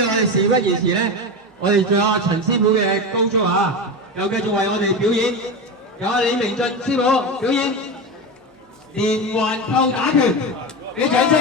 我哋事不宜遲咧，我哋仲有陳師傅嘅高足啊，又繼續為我哋表演，有李明俊師傅表演連環扣打拳，俾掌聲。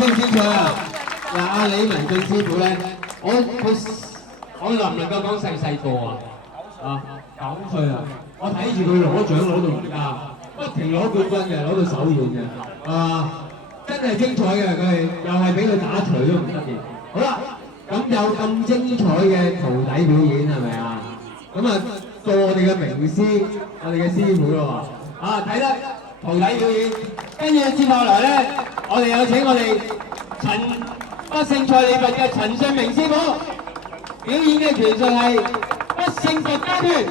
精唔精彩啊？嗱，阿李文俊師傅咧，我能唔能夠講細個啊？9歲啊！我睇住佢攞獎攞到而家，不停攞冠軍嘅，攞到手軟嘅，真係精彩嘅佢，又係俾佢打除都唔得嘅。好啦，咁有咁精彩嘅徒弟表演係咪啊？咁啊，到我哋嘅名師，我哋嘅師傅咯喎，睇得徒弟表演，跟住接落來咧，我哋有請我哋不勝賽利物嘅陳信明師傅表演嘅拳術係不勝佛家拳。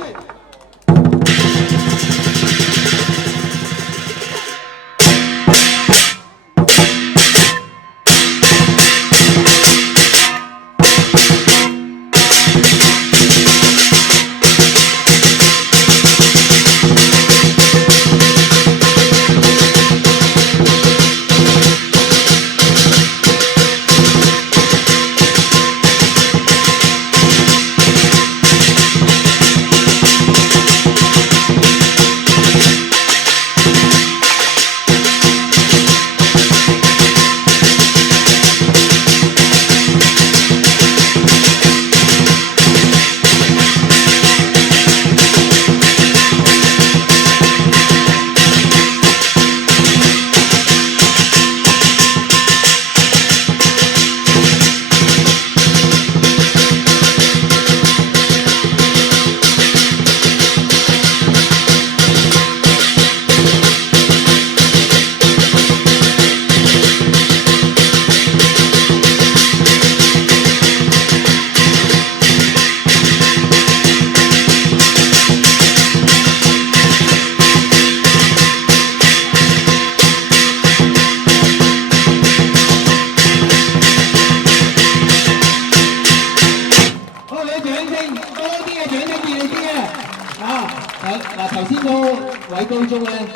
頭先嗰位高中咧，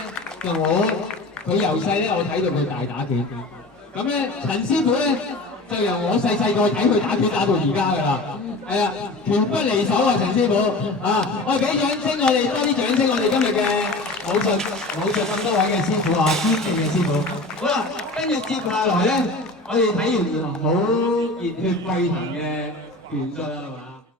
就佢由細咧，我睇到佢大打拳。咁咧，陳師傅咧就由我細個睇佢打拳打到而家㗎啦。係啊，拳不離手啊，陳師傅我哋俾掌聲，我哋多啲掌聲，我哋今日嘅武術咁多位嘅師傅尊敬嘅師傅。好啦，跟住接下來咧，我哋睇完好熱血沸騰嘅拳術啦，係嘛？